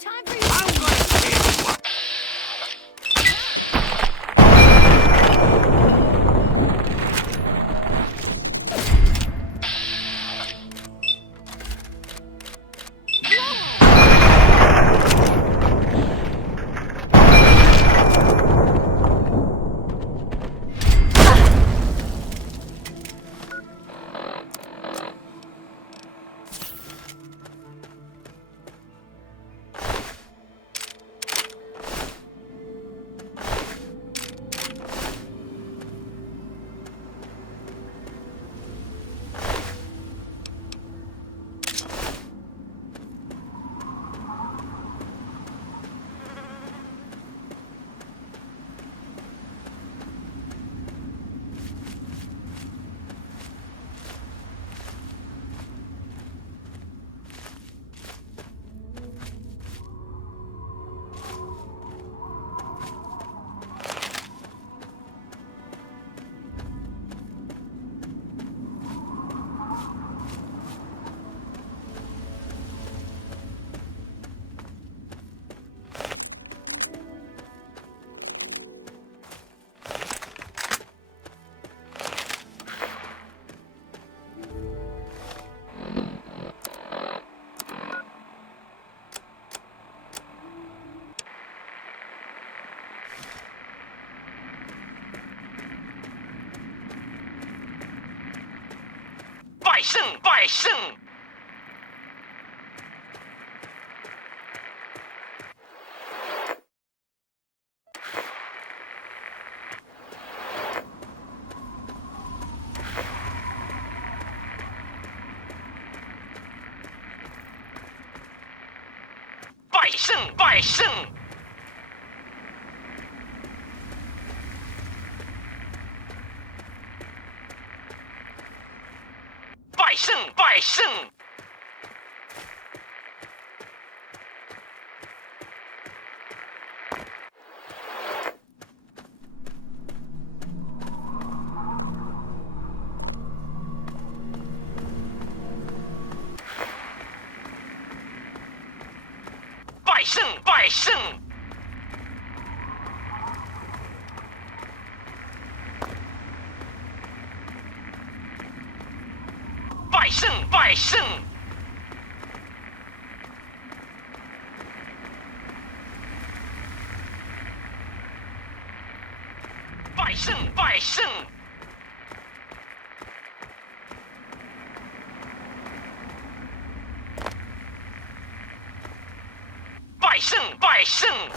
Time for you. I'm gonna tell you what. Bye, Sing! Bye, Sing! Bye, Sing! Bye, Sing! Bye, Sing! Bye, Sing! Bye, Sing!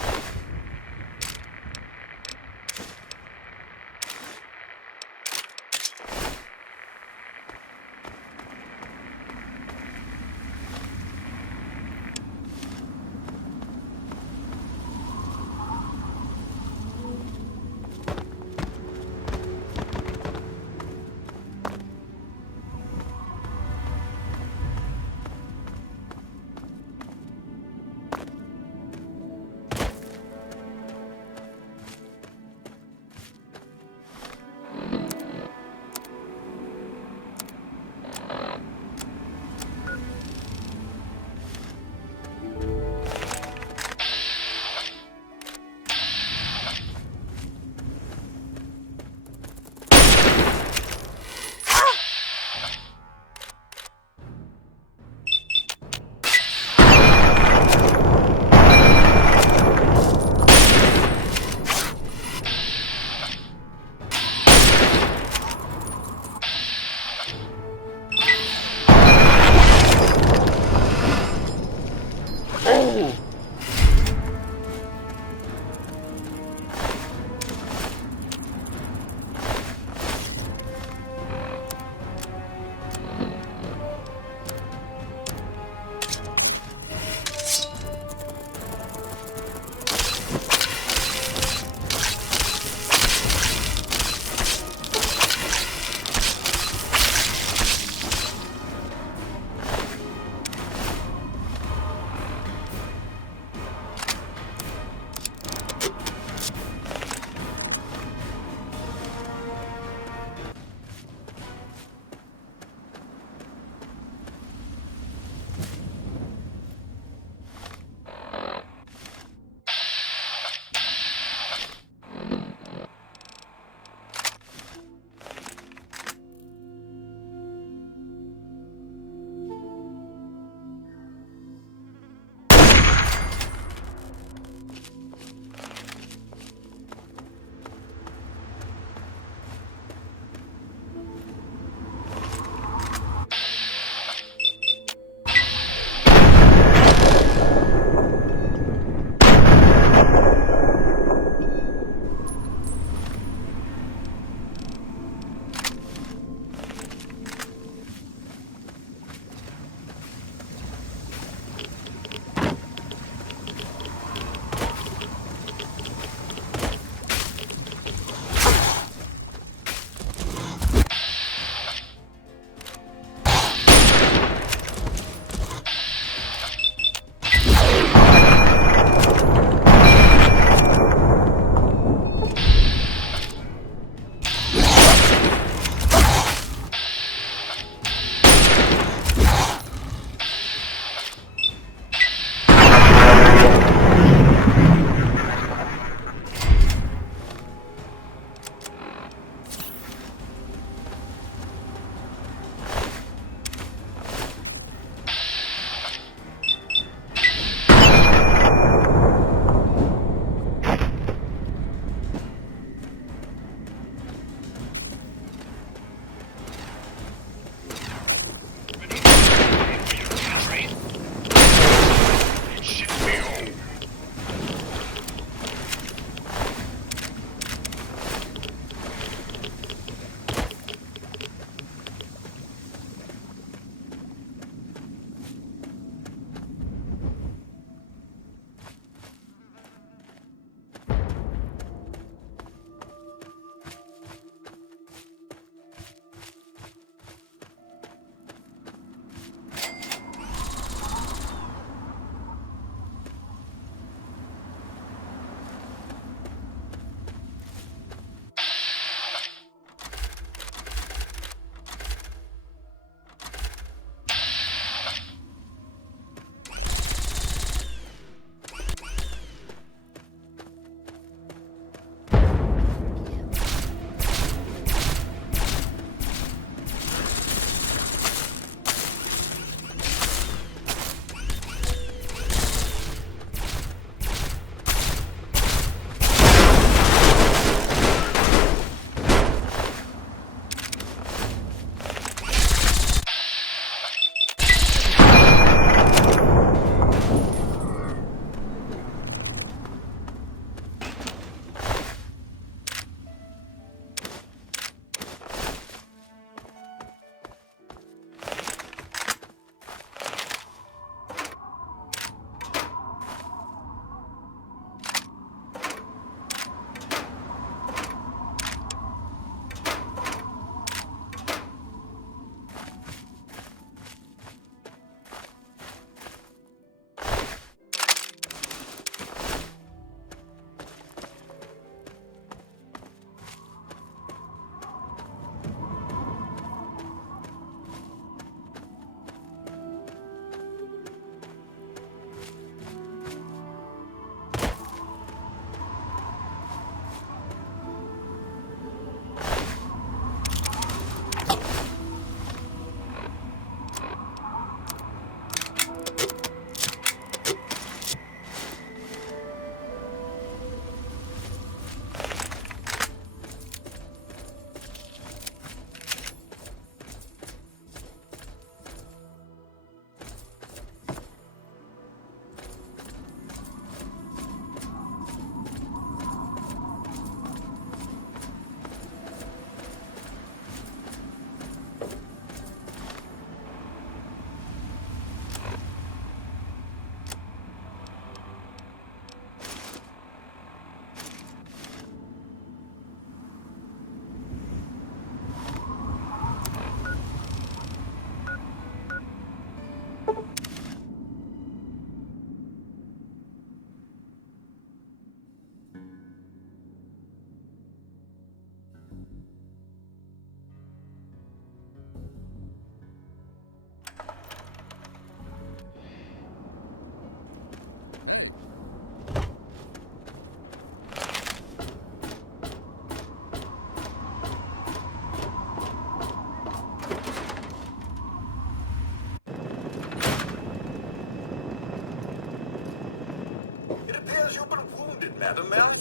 Madam, may I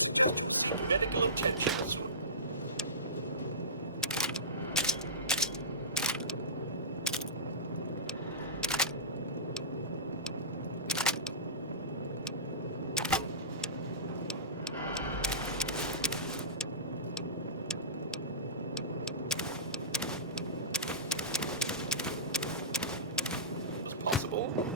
seek medical attention? Possible?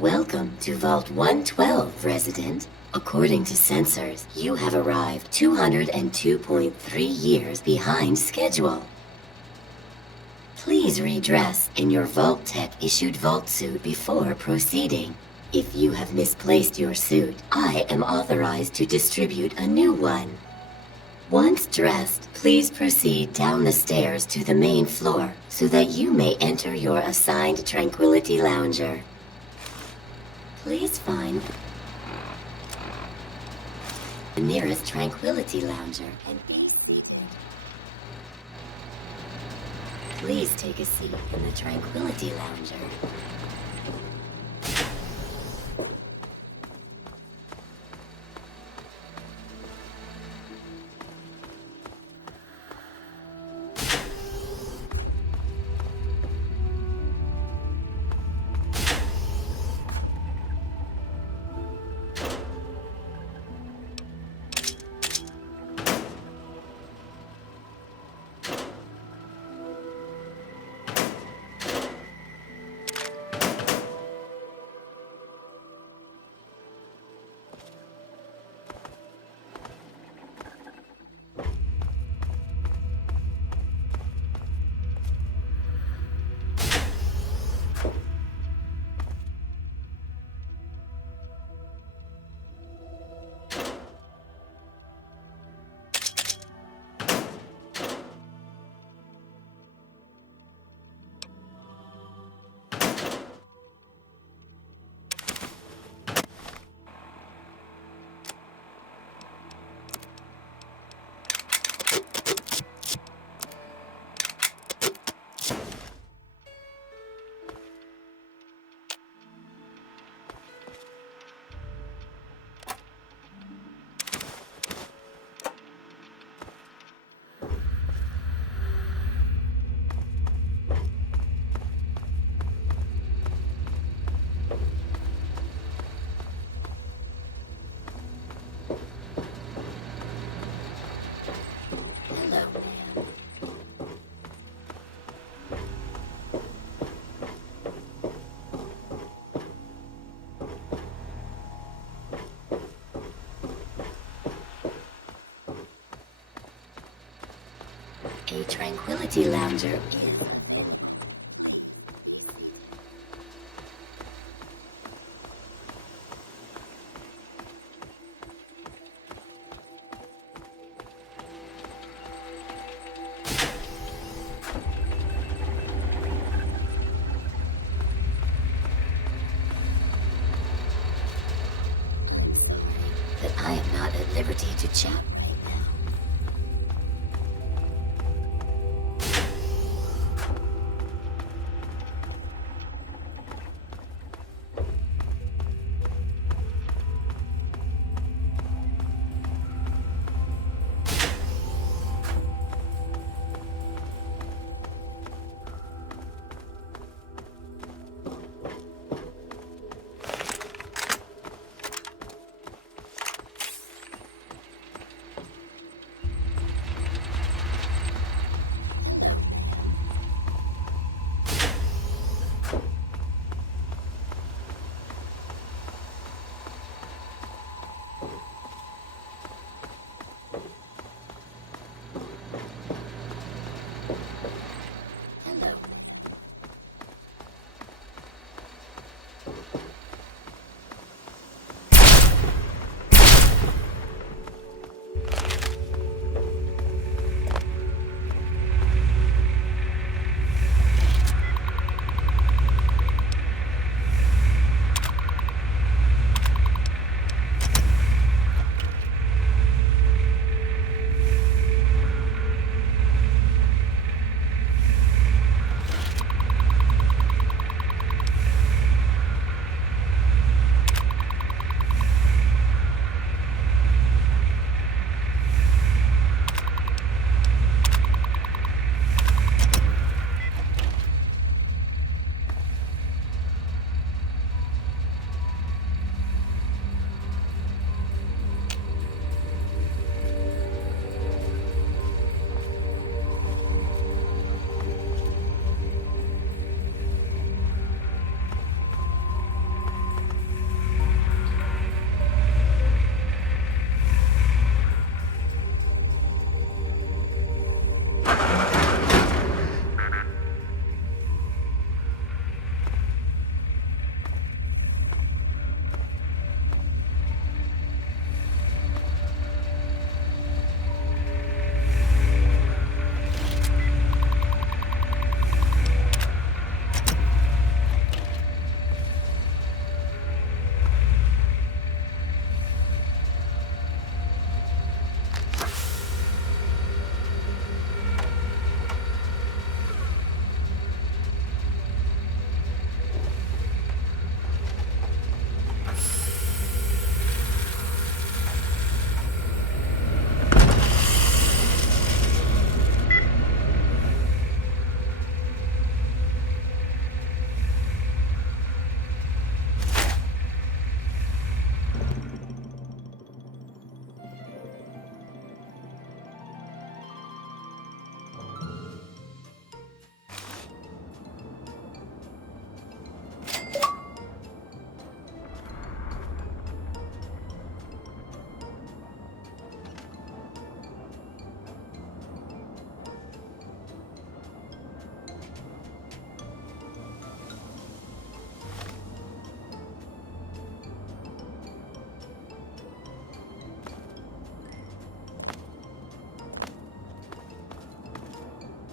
Welcome to Vault 112, resident. According to sensors, you have arrived 202.3 years behind schedule. Please redress in your Vault Tech issued Vault suit before proceeding. If you have misplaced your suit, I am authorized to distribute a new one. Once dressed, please proceed down the stairs to the main floor so that you may enter your assigned Tranquility Lounger. Please find the nearest Tranquility Lounger and be seated. Please take a seat in the Tranquility Lounger. Tranquility Lounger is... that I am not at liberty to chat right now. Hello.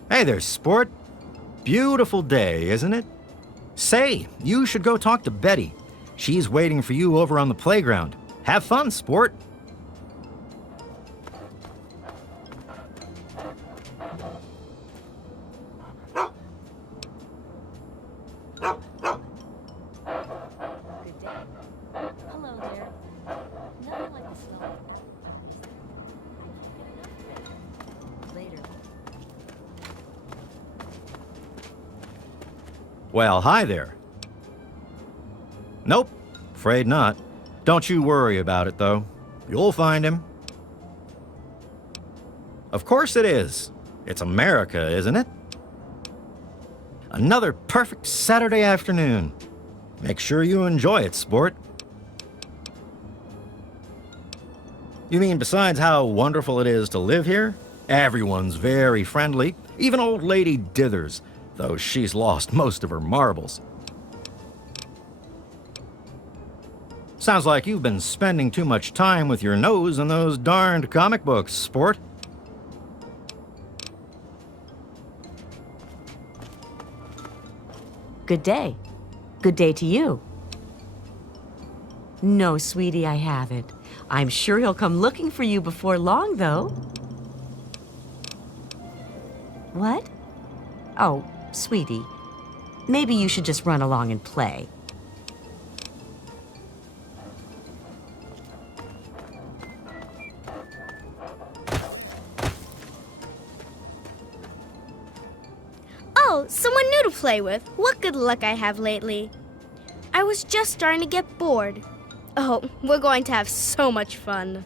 Hey there, sport. Beautiful day, isn't it? Say, you should go talk to Betty. She's waiting for you over on the playground. Have fun, sport. Good day. Hello there. Nothing like the smell of later. Well, hi there. Nope, afraid not. Don't you worry about it, though. You'll find him. Of course it is. It's America, isn't it? Another perfect Saturday afternoon. Make sure you enjoy it, sport. You mean besides how wonderful it is to live here? Everyone's very friendly. Even old Lady Dithers, though she's lost most of her marbles. Sounds like you've been spending too much time with your nose in those darned comic books, sport. Good day. Good day to you. No, sweetie, I haven't. I'm sure he'll come looking for you before long, though. What? Oh, sweetie, maybe you should just run along and play. Oh, someone new to play with. What good luck I have lately. I was just starting to get bored. Oh, we're going to have so much fun.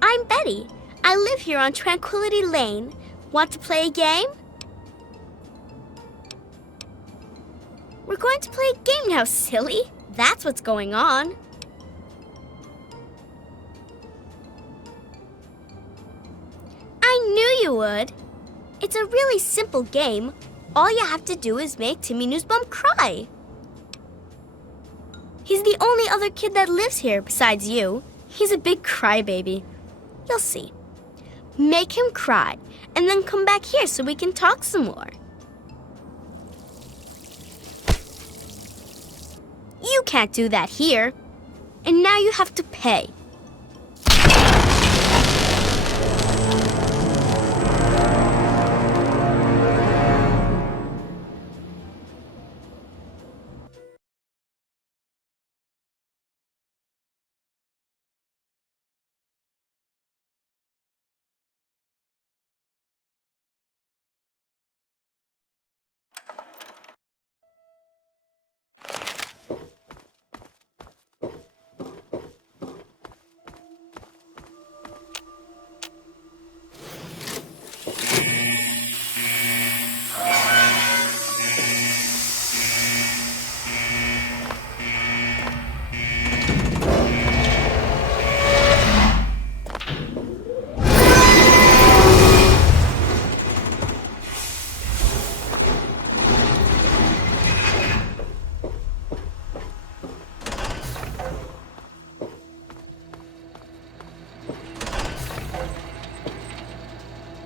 I'm Betty. I live here on Tranquility Lane. Want to play a game? We're going to play a game now, silly. That's what's going on. I knew you would. It's a really simple game. All you have to do is make Timmy Newsbum cry. He's the only other kid that lives here besides you. He's a big crybaby. You'll see. Make him cry, and then come back here so we can talk some more. You can't do that here. And now you have to pay.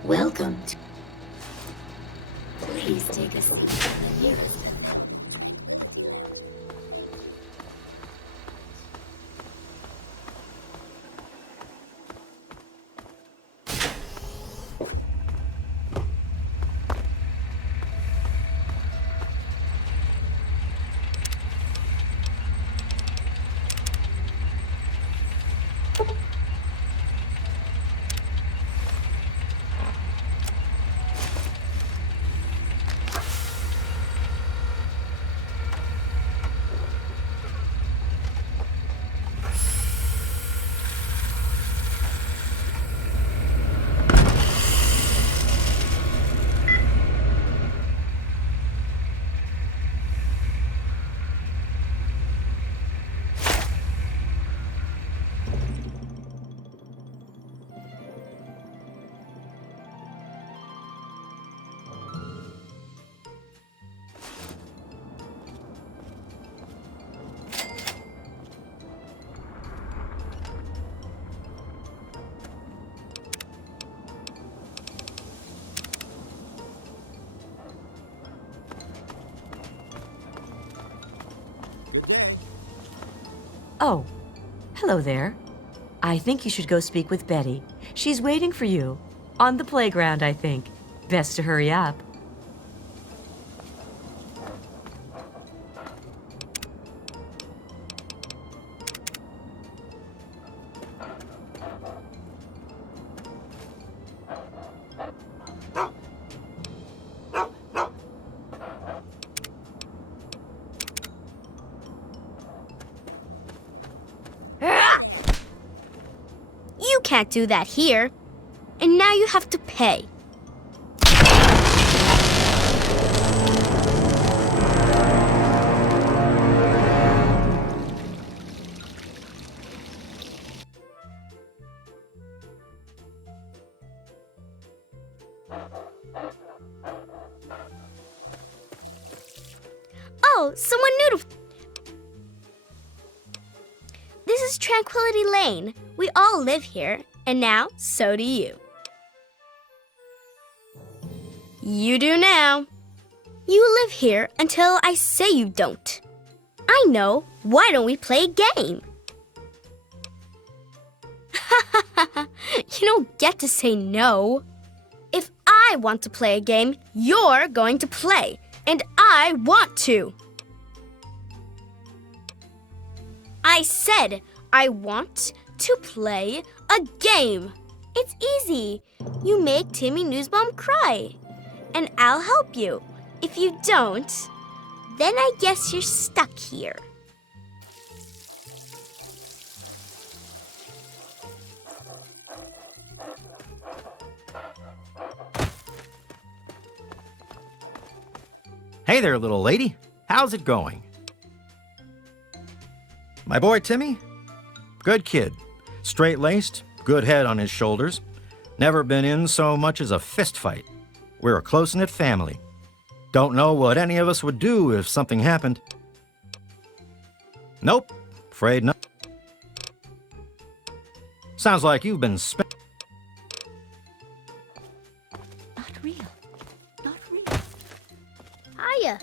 Welcome to... Please take a seat here. Oh, hello there. I think you should go speak with Betty. She's waiting for you. On the playground, I think. Best to hurry up. You can't do that here. And now you have to pay. someone new to... This is Tranquility Lane. We all live here, and now so do you. You do now. You live here until I say you don't. I know. Why don't we play a game? You don't get to say no. If I want to play a game, you're going to play. And I want to. I said I want to play a game. It's easy. You make Timmy Newsbaum cry. And I'll help you. If you don't, then I guess you're stuck here. Hey there, little lady. How's it going? My boy Timmy? Good kid. Straight-laced, good head on his shoulders. Never been in so much as a fist fight. We're a close-knit family. Don't know what any of us would do if something happened. Nope, afraid not. Sounds like you've been Not real. Not real. Hiya.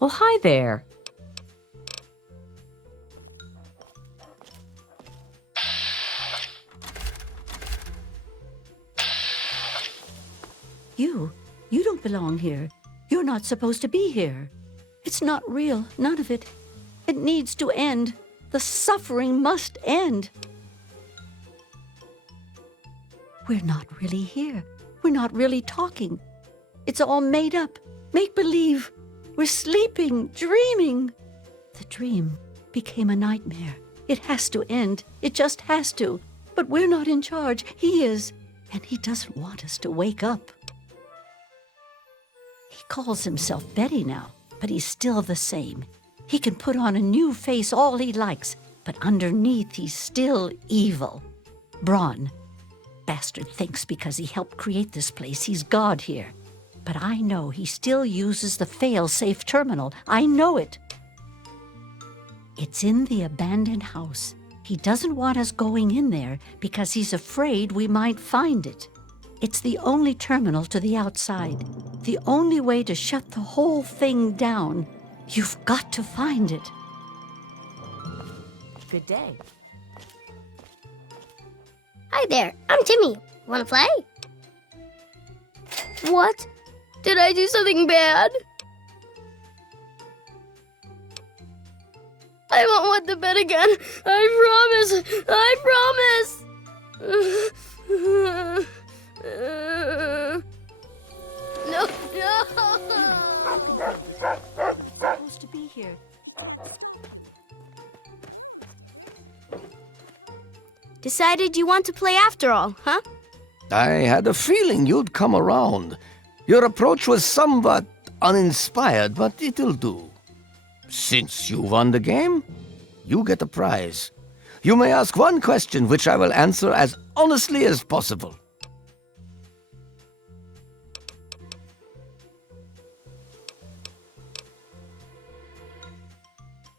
Well, hi there. You don't belong here. You're not supposed to be here. It's not real, none of it. It needs to end. The suffering must end. We're not really here. We're not really talking. It's all made up, make-believe. We're sleeping, dreaming. The dream became a nightmare. It has to end. It just has to. But we're not in charge. He is. And he doesn't want us to wake up. He calls himself Betty now, but he's still the same. He can put on a new face all he likes, but underneath he's still evil. Braun. Bastard thinks because he helped create this place, he's God here. But I know he still uses the fail-safe terminal. I know it. It's in the abandoned house. He doesn't want us going in there because he's afraid we might find it. It's the only terminal to the outside. The only way to shut the whole thing down. You've got to find it. Good day. Hi there, I'm Timmy. Wanna play? What? Did I do something bad? I won't want the bed again. I promise. I promise. No, no. Supposed to be here. Decided you want to play after all, huh? I had a feeling you'd come around. Your approach was somewhat uninspired, but it'll do. Since you won the game, you get a prize. You may ask one question, which I will answer as honestly as possible.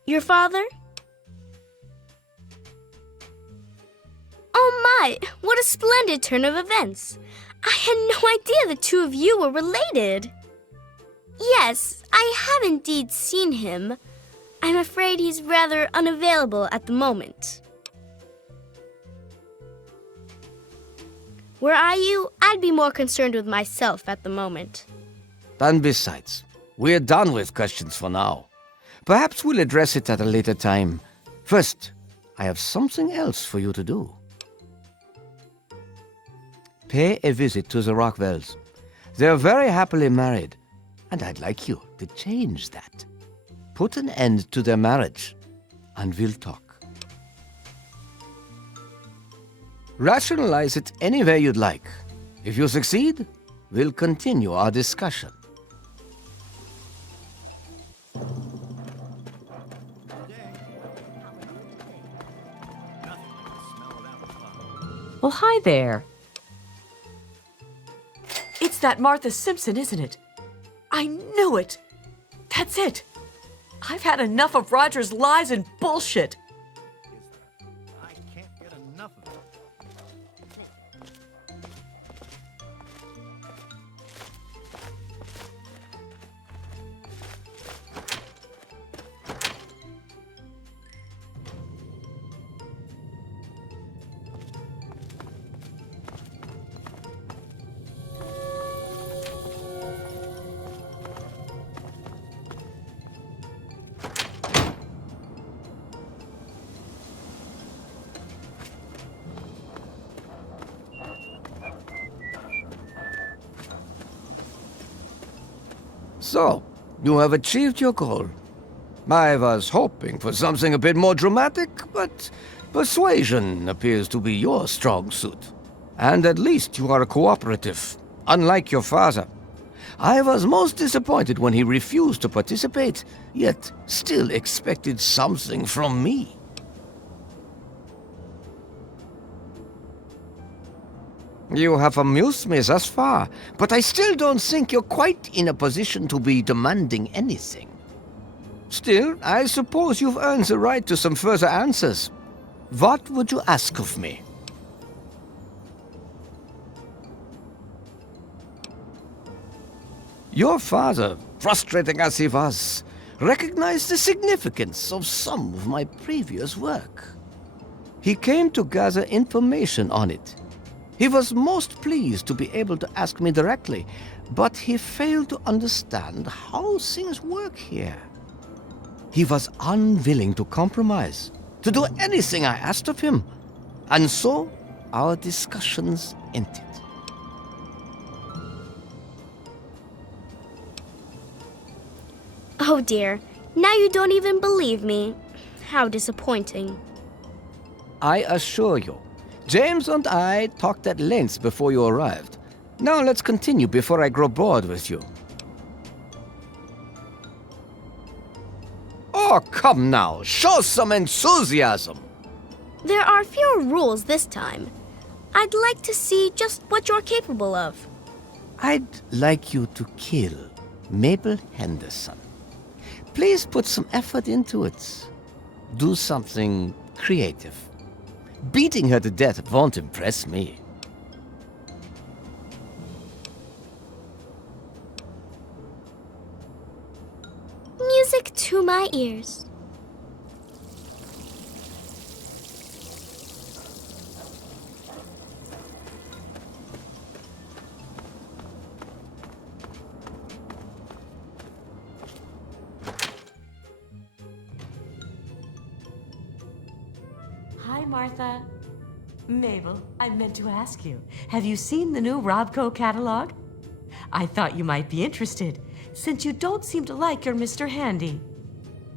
Your father? Oh my, what a splendid turn of events. I had no idea the two of you were related. Yes, I have indeed seen him. I'm afraid he's rather unavailable at the moment. Were I you, I'd be more concerned with myself at the moment. And besides, we're done with questions for now. Perhaps we'll address it at a later time. First, I have something else for you to do. Pay a visit to the Rockwells. They're very happily married, and I'd like you to change that. Put an end to their marriage, and we'll talk. Rationalize it any way you'd like. If you succeed, we'll continue our discussion. Well, hi there. It's that Martha Simpson, isn't it? I knew it. That's it. I've had enough of Roger's lies and bullshit. I can't get enough of it. So, you have achieved your goal. I was hoping for something a bit more dramatic, but persuasion appears to be your strong suit. And at least you are cooperative, unlike your father. I was most disappointed when he refused to participate, yet still expected something from me. You have amused me thus far, but I still don't think you're quite in a position to be demanding anything. Still, I suppose you've earned the right to some further answers. What would you ask of me? Your father, frustrating as he was, recognized the significance of some of my previous work. He came to gather information on it. He was most pleased to be able to ask me directly, but he failed to understand how things work here. He was unwilling to compromise, to do anything I asked of him, and so our discussions ended. Oh dear, now you don't even believe me. How disappointing. I assure you, James and I talked at length before you arrived. Now let's continue before I grow bored with you. Oh, come now, show some enthusiasm. There are fewer rules this time. I'd like to see just what you're capable of. I'd like you to kill Mabel Henderson. Please put some effort into it. Do something creative. Beating her to death won't impress me. Music to my ears. Hi, Martha. Mabel, I meant to ask you, have you seen the new Robco catalog? I thought you might be interested, since you don't seem to like your Mr. Handy.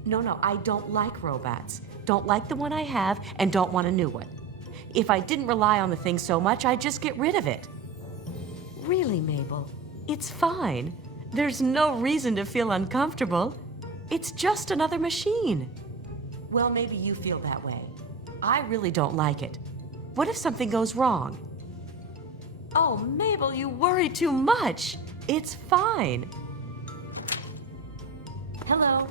No, I don't like robots. Don't like the one I have, and don't want a new one. If I didn't rely on the thing so much, I'd just get rid of it. Really, Mabel, it's fine. There's no reason to feel uncomfortable. It's just another machine. Well, maybe you feel that way. I really don't like it. What if something goes wrong? Oh, Mabel, you worry too much. It's fine. Hello.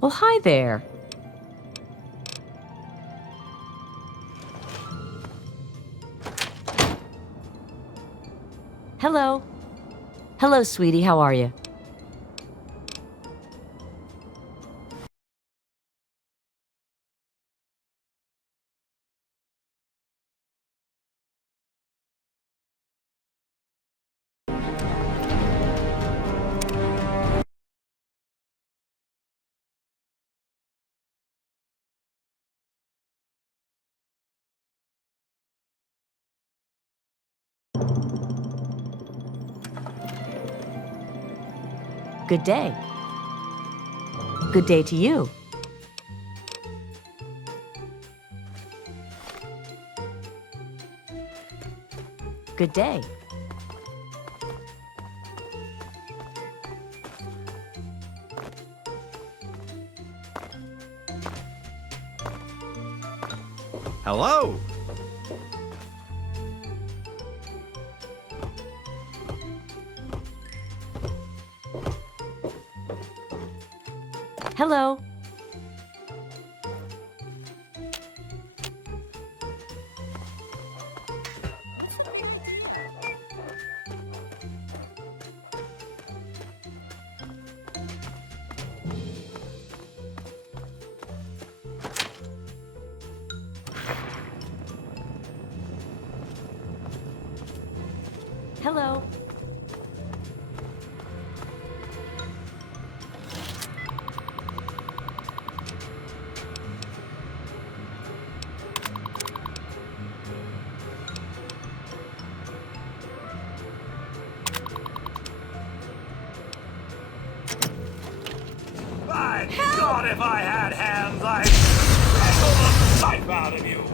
Well, hi there. Hello. Hello, sweetie. How are you? Good day. Good day to you. Good day. Hello! Hello. Hello. My God, if I had hands, I'd strangle the life out of you.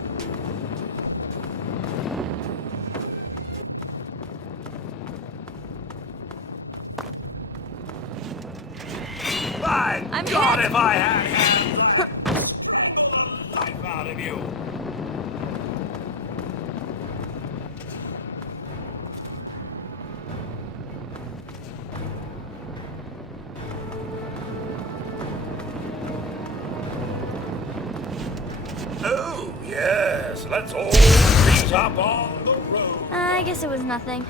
My God, if I had hands, I'd strangle the life out of you. Oh, yes, let's all meet up on the road. I guess it was nothing.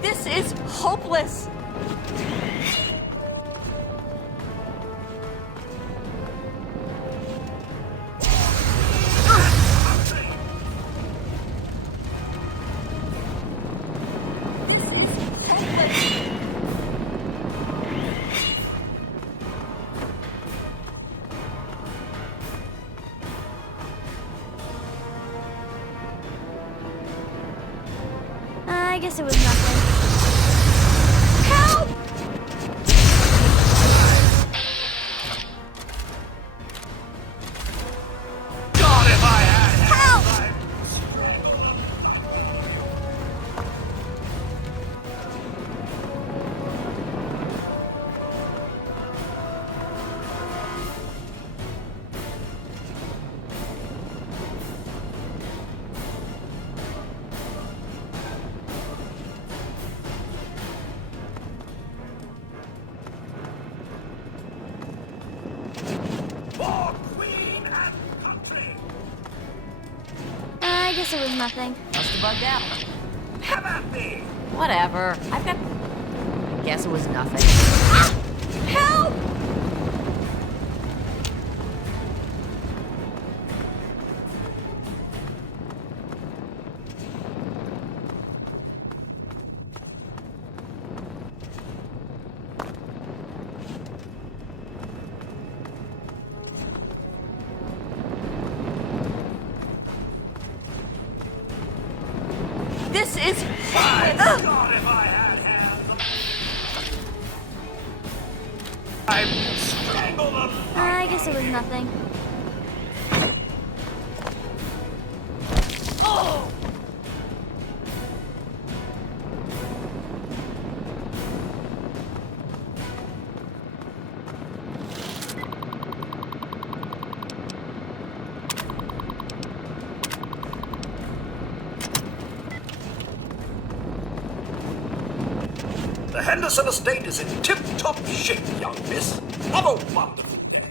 This is hopeless. I guess it was nothing. Help! God, if I had Help! hands, I'd strangle for Queen and country. I guess it was nothing. Must have bugged out. Have at thee. Whatever. I've got. Guess it was nothing. Help! This is My hopeless. God, if I had hands, I'd strangle the life I guess it was nothing. The Henderson estate is in tip-top shape, young miss. Have a wonderful day.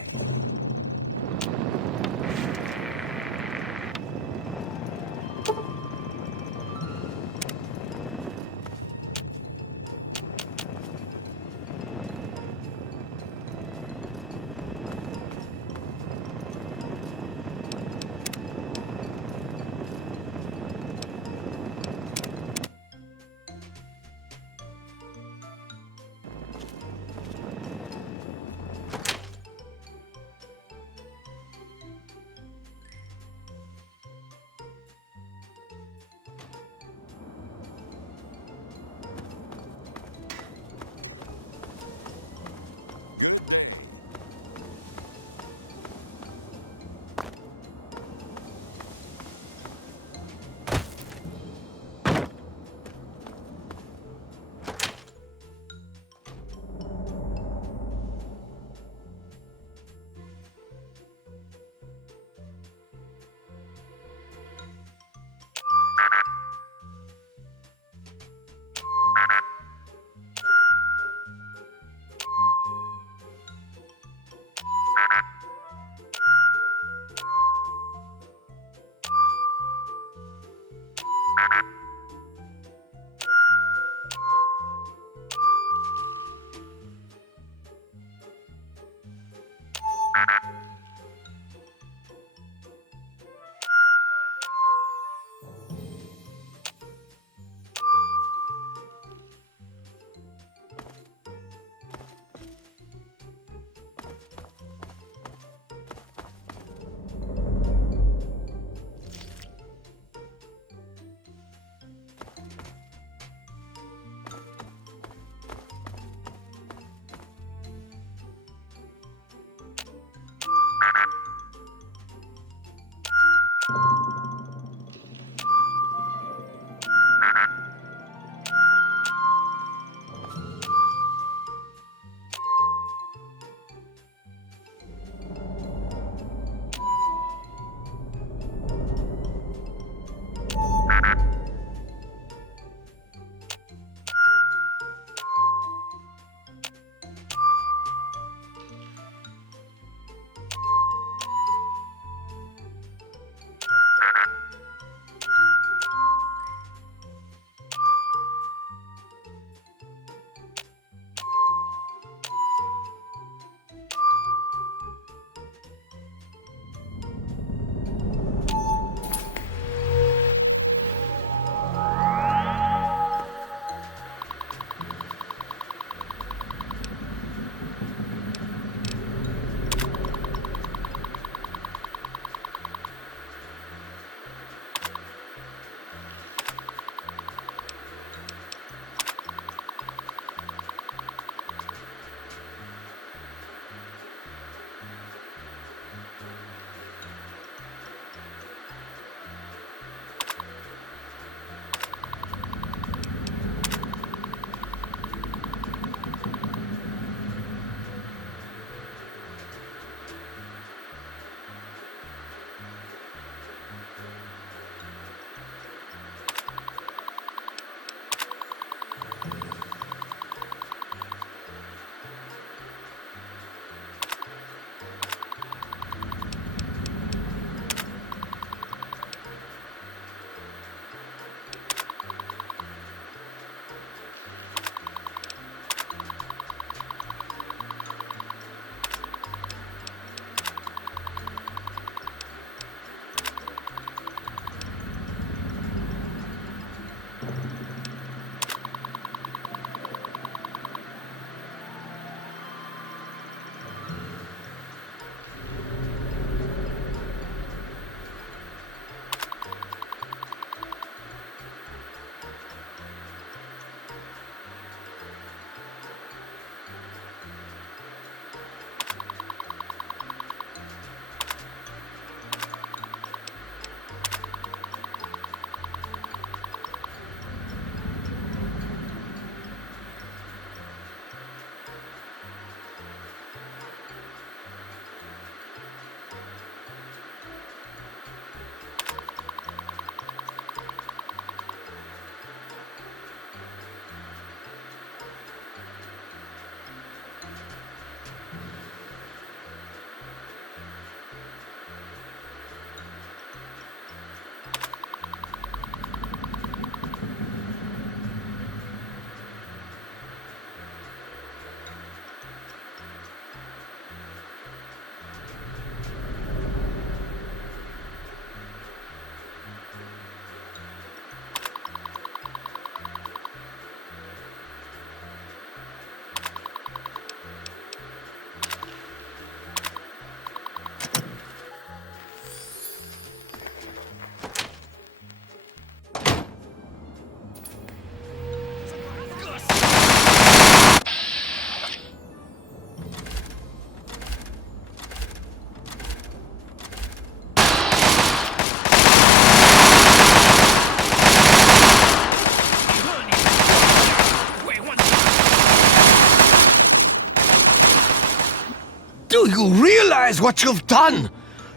you realize what you've done?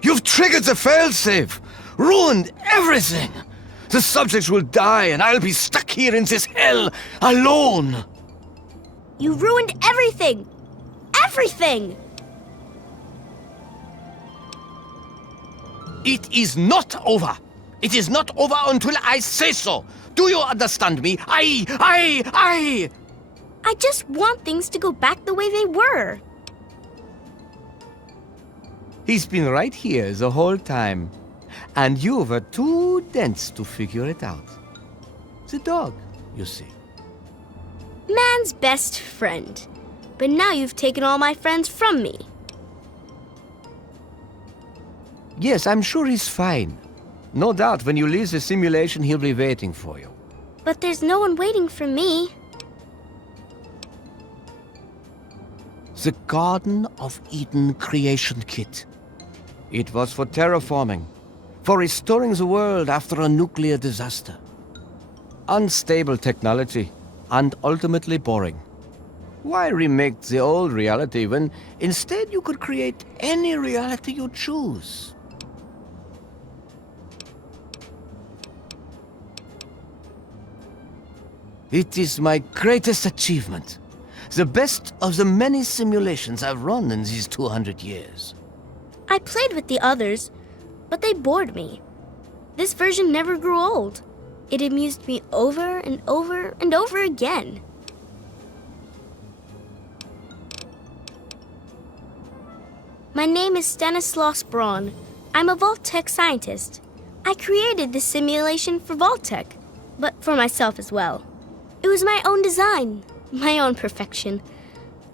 You've triggered the failsafe, ruined everything. The subjects will die and I'll be stuck here in this hell alone. You ruined everything! Everything! It is not over. It is not over until I say so. Do you understand me? I just want things to go back the way they were. He's been right here the whole time. And you were too dense to figure it out. The dog, you see. Man's best friend. But now you've taken all my friends from me. Yes, I'm sure he's fine. No doubt when you leave the simulation, he'll be waiting for you. But there's no one waiting for me. The Garden of Eden creation kit. It was for terraforming, for restoring the world after a nuclear disaster. Unstable technology, and ultimately boring. Why remake the old reality when instead you could create any reality you choose? It is my greatest achievement. The best of the many simulations I've run in these 200 years. I played with the others, but they bored me. This version never grew old. It amused me over and over and over again. My name is Stanislaus Braun. I'm a Vault-Tec scientist. I created this simulation for Vault-Tec, but for myself as well. It was my own design, my own perfection.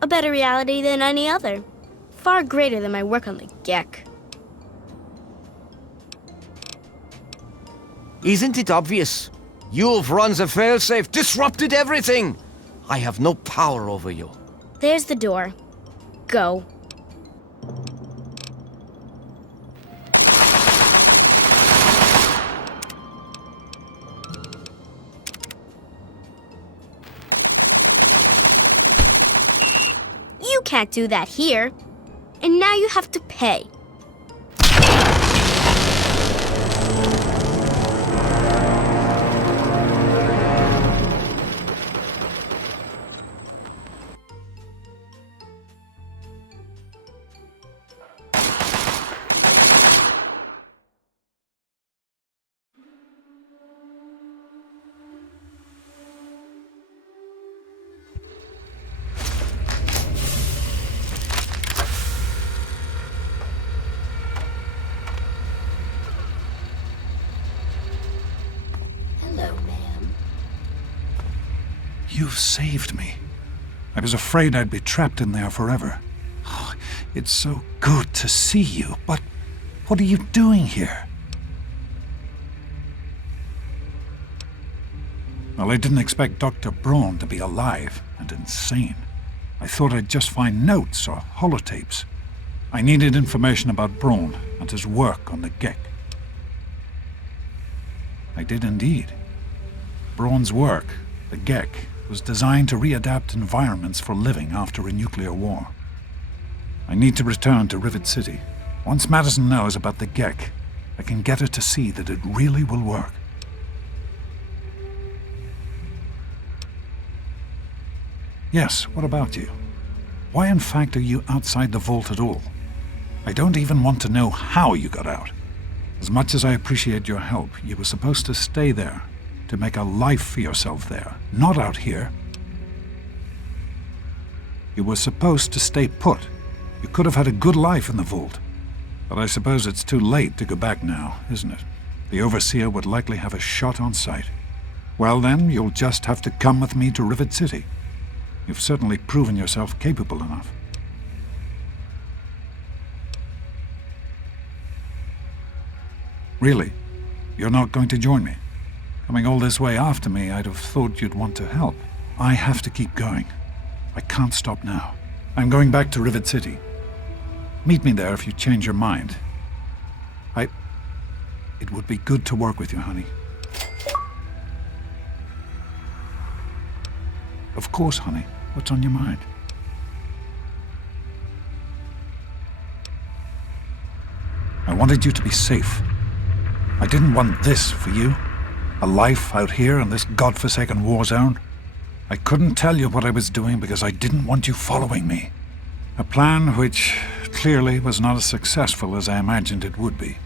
A better reality than any other. Far greater than my work on the Gek. Isn't it obvious? You've run the failsafe, disrupted everything! I have no power over you. There's the door. Go. You can't do that here. And now you have to pay. Hello, ma'am. You've saved me. I was afraid I'd be trapped in there forever. Oh, it's so good to see you, but what are you doing here? Well, I didn't expect Dr. Braun to be alive and insane. I thought I'd just find notes or holotapes. I needed information about Braun and his work on the Gek. I did indeed. Braun's work, the Gek, was designed to readapt environments for living after a nuclear war. I need to return to Rivet City. Once Madison knows about the Gek, I can get her to see that it really will work. Yes, what about you? Why in fact are you outside the vault at all? I don't even want to know how you got out. As much as I appreciate your help, you were supposed to stay there, to make a life for yourself there, not out here. You were supposed to stay put. You could have had a good life in the vault. But I suppose it's too late to go back now, isn't it? The Overseer would likely have a shot on sight. Well then, you'll just have to come with me to Rivet City. You've certainly proven yourself capable enough. Really? You're not going to join me? Coming all this way after me, I'd have thought you'd want to help. I have to keep going. I can't stop now. I'm going back to Rivet City. Meet me there if you change your mind. It would be good to work with you, honey. Of course, honey. What's on your mind? wanted you to be safe. I didn't want this for you. A life out here in this godforsaken war zone. I couldn't tell you what I was doing because I didn't want you following me. A plan which clearly was not as successful as I imagined it would be.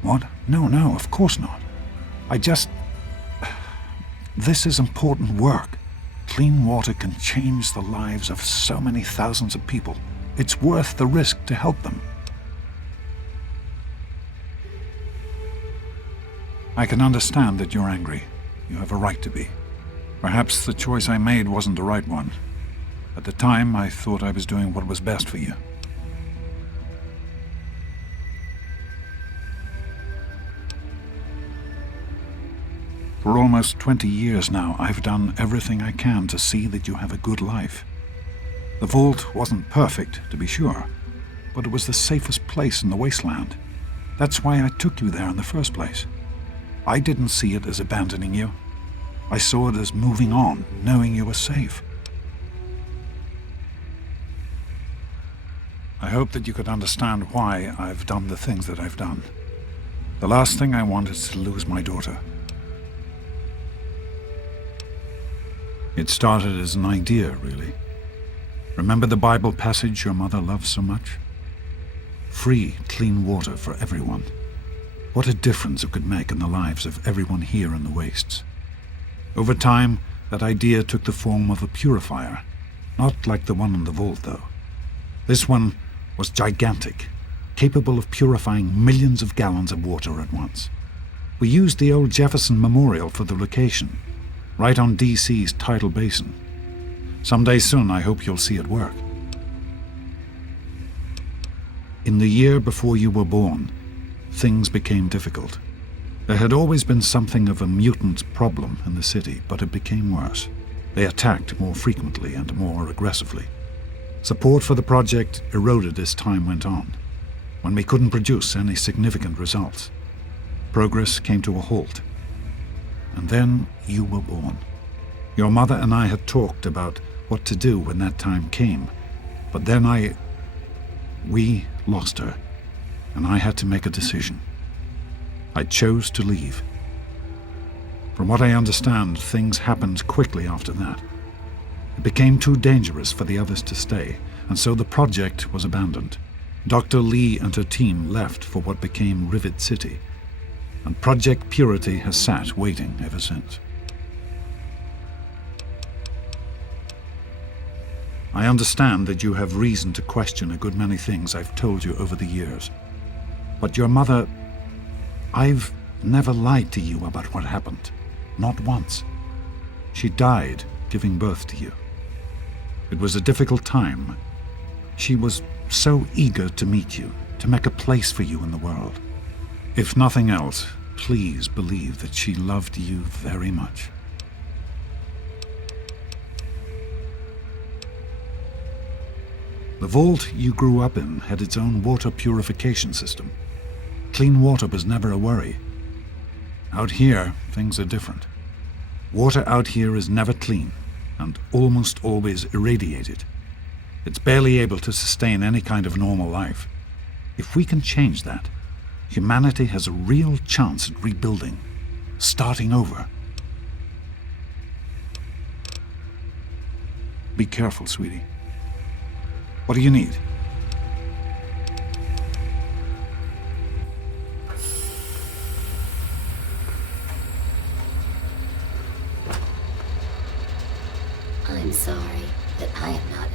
What? No, of course not. This is important work. Clean water can change the lives of so many thousands of people. It's worth the risk to help them. I can understand that you're angry. You have a right to be. Perhaps the choice I made wasn't the right one. At the time, I thought I was doing what was best for you. For almost 20 years now, I've done everything I can to see that you have a good life. The vault wasn't perfect, to be sure, but it was the safest place in the wasteland. That's why I took you there in the first place. I didn't see it as abandoning you. I saw it as moving on, knowing you were safe. I hope that you could understand why I've done the things that I've done. The last thing I want is to lose my daughter. It started as an idea, really. Remember the Bible passage your mother loved so much? Free, clean water for everyone. What a difference it could make in the lives of everyone here in the wastes. Over time, that idea took the form of a purifier. Not like the one in the vault, though. This one was gigantic, capable of purifying millions of gallons of water at once. We used the old Jefferson Memorial for the location, right on DC's tidal basin. Someday soon, I hope you'll see it work. In the year before you were born, things became difficult. There had always been something of a mutant problem in the city, but it became worse. They attacked more frequently and more aggressively. Support for the project eroded as time went on. When we couldn't produce any significant results, progress came to a halt. And then you were born. Your mother and I had talked about what to do when that time came, but then we lost her, and I had to make a decision. I chose to leave. From what I understand, things happened quickly after that. It became too dangerous for the others to stay, and so the project was abandoned. Dr. Lee and her team left for what became Rivet City, and Project Purity has sat waiting ever since. I understand that you have reason to question a good many things I've told you over the years. But your mother... I've never lied to you about what happened. Not once. She died giving birth to you. It was a difficult time. She was so eager to meet you, to make a place for you in the world. If nothing else, please believe that she loved you very much. The vault you grew up in had its own water purification system. Clean water was never a worry. Out here, things are different. Water out here is never clean, and almost always irradiated. It's barely able to sustain any kind of normal life. If we can change that, humanity has a real chance at rebuilding, starting over. Be careful, sweetie. What do you need? I'm sorry, but I am not